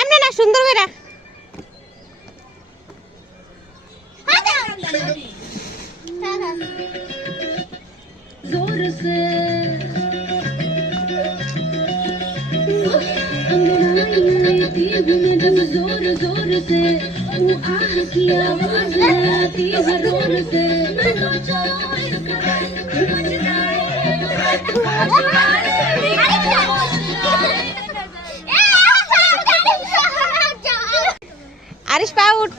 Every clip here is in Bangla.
এমনি না সুন্দর করে जोर से जोर जोर से वो आह की आवाज आती है जोर से आरिश पाउट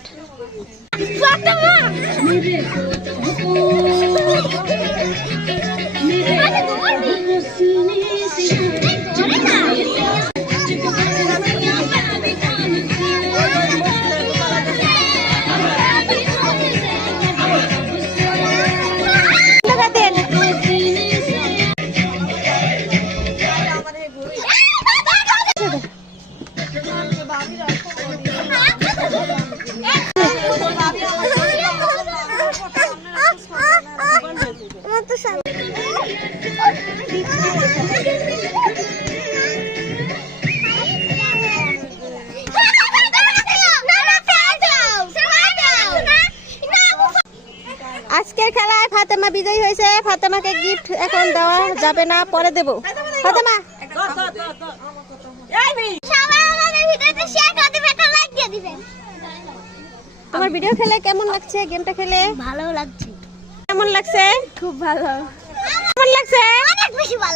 আজকের খেলায় ফাতেমা বিজয়ী হয়েছে। ফাতেমাকে গিফট এখন দেওয়া যাবে না, পরে দেব। ফাতেমা তোমার ভিডিও খেলে কেমন লাগছে? গেমটা খেলে ভালো লাগছে। কেমন লাগছে? খুব ভালো। কেমন লাগছে? অনেক বেশি ভালো।